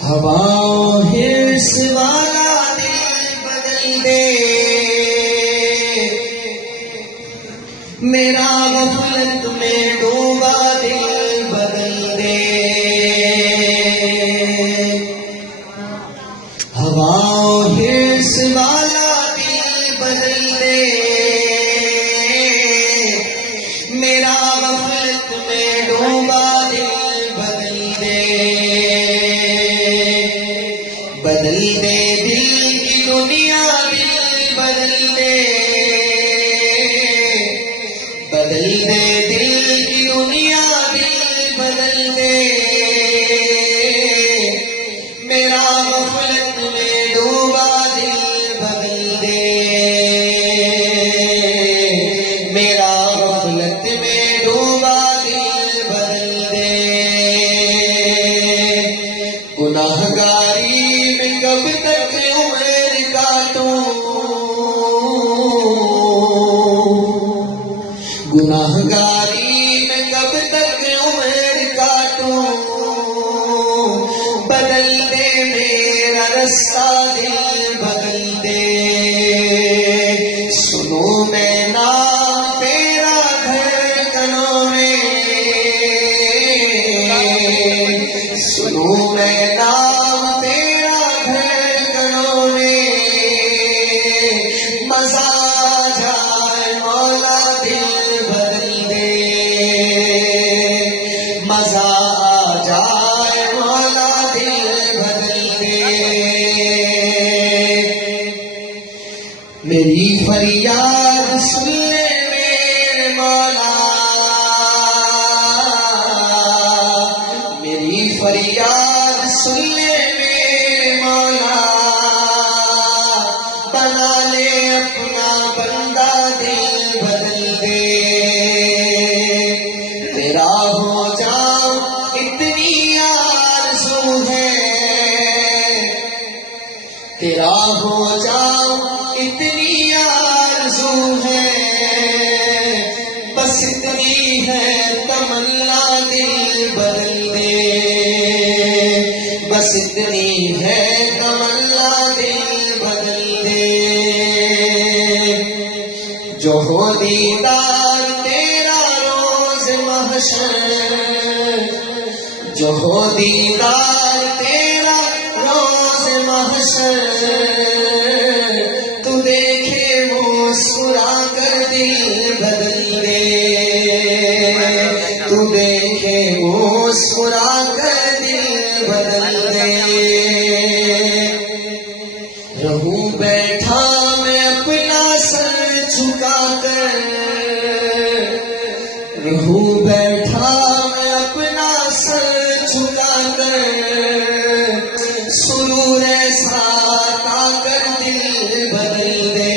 हवाओं हिर्स वाला दिल बदल दे, मेरा गफलत में डूबा दिल बदल दे। हवाओं हिर्स वाला दिल बदल दे, मेरा गफलत में डूबा दिल बदल दे। बदल दे दिल की दुनिया, दिल बदल दे, बदल दे दिल की दुनिया, दिल बदल दे। मेरा गफलत में डूबा दिल बदल दे, मेरा गफलत में डूबा दिल बदल दे। गुनाहगारी में कब तक उम्र काटूं, गुनाहगारी में कब तक उम्र काटूं। बदल दे मेरा रास्ता, दिल बदल दे। सुनो मैं नाम तेरा धड़कनों में, सुनो मैं नाम तेरा धड़कनों में। मजा आ जाए मौला, दिल बदल दे, मजा आ जाए मौला, दिल बदल दे। मेरी फरियाद सुन ले मेरे मौला, मेरी फरियाद सुन ले मेरे मौला। बना ले अपना बंदा, दिल बदल दे। तेरा हो जाऊं इतनी आरज़ू है, तेरा हो जाऊं इतनी आरज़ू है। बस इतनी है तमन्ना, दिल बदल दे, बस इतनी है तमन्ना, दिल बदल दे। जो हो दीदार तेरा रोज महशर, जो हो दीदार तेरा रोज महशर। तू देखे मुस्कुरा कर दिल बदल दे, तू देखे मुस्कुरा कर दिल बदल दे। रहूं बैठा मैं अपना सर झुका कर, रहूं बैठा मैं अपना सर झुका कर। सुरूर ऐसा ताकर दिल बदल दे,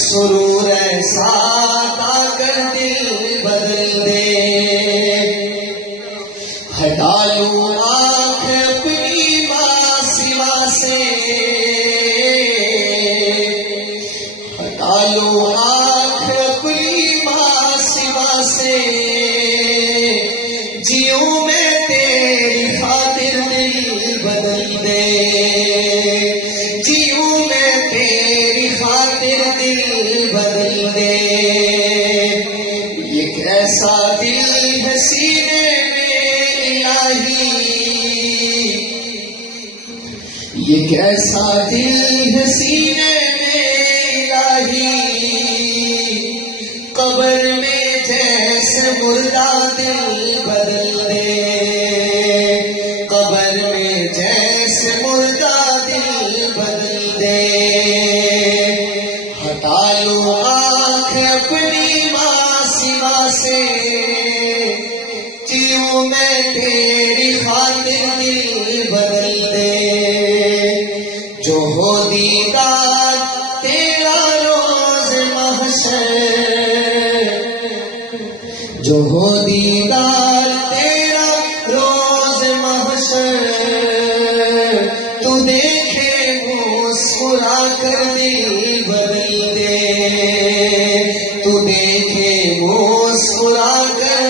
सुरूर ऐसा ताकर दिल बदल दे। हटा लूं आँख अपनी माँ सिवा से, हटा लूं आँख अपनी माँ सिवा से। जीऊं मैं तेरी खातिर, दिल बदल दे, जीऊं मैं तेरी खातिर, दिल बदल दे। ये कैसा दिल है सीने में इलाही, ये कैसा दिल है सीने में इलाही। कब्र में जैसे मुर्दा, दिल बदल दे, कब्र में जैसे मुर्दा, दिल बदल दे। हटा लो आँख अपनी माँ सिवा से, जीऊं मैं तेरी खातिर, दिल बदल दे। जो हो दीदार तेरा रोज महशर, जो हो दीदार तेरा रोज महशर। तू देखे मुस्कुरा कर दिल बदल दे, तू देखे मुस्कुरा कर